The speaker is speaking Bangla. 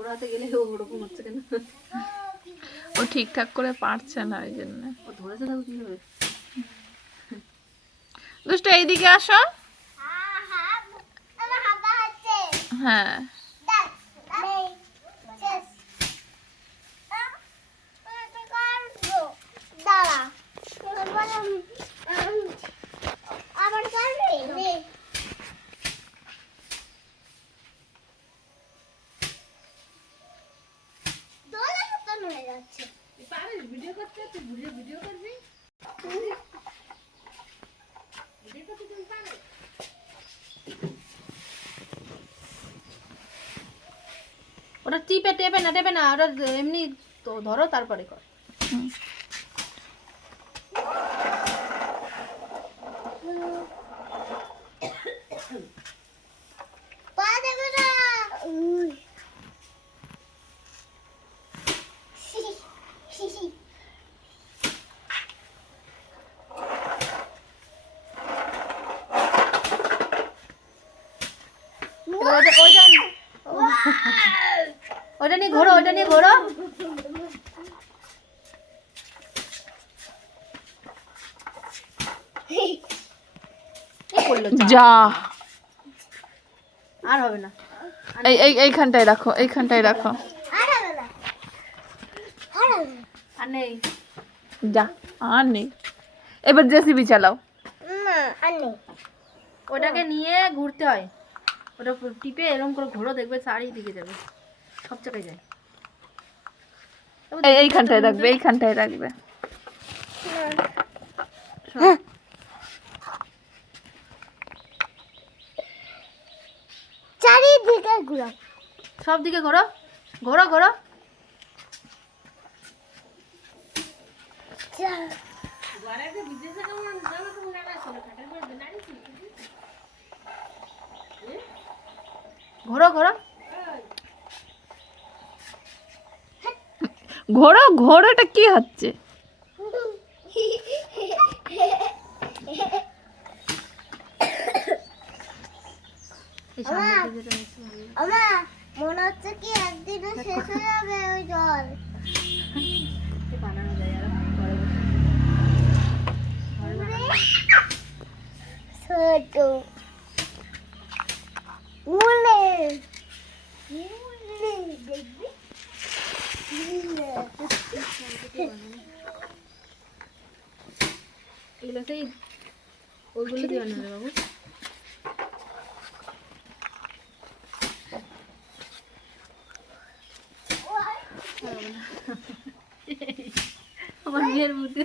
ওরাতে গেলে ওরকম হচ্ছে কেন? ও ঠিকঠাক করে পারছে না ওই জন্য। ও ধরেছে তাও কি হবে? দুষ্টু এইদিকে আসো। হ্যাঁ ভিডিও করতে ভিডিও করবি? ওটা টেপে না ওটা এমনি তো ধরো তারপরে কর। ওটা নিয়ে ঘোরো যা। আর হবে না। এইখানটায় রাখো, এইখানটায় রাখো। আর নেই যা, আর নেই। এবার জেসিবি চালাও। ওটাকে নিয়ে ঘুরতে হয়, ওটা টিপে এরকম করে ঘোরো, দেখবে চারিদিকে যাবে, সব জায়গায় যায়। এইখানটায় রাখবে, এইখানটায় রাখবে। চারিদিকে ঘোরো, সব দিকে ঘোরো ঘোরো ঘোরো। ঘোরো ঘোরো ঘোরো ঘোরোটা কি হচ্ছে? মনে হচ্ছে কি একদিনে শেষ হয়ে যাবে ওই জল। বানানো যায় আর ছোট মুলে দেখবি এগুলো সেই ওইগুলো দিয়ে বানাবে বাবু। আমার মেয়ের বুদ্ধি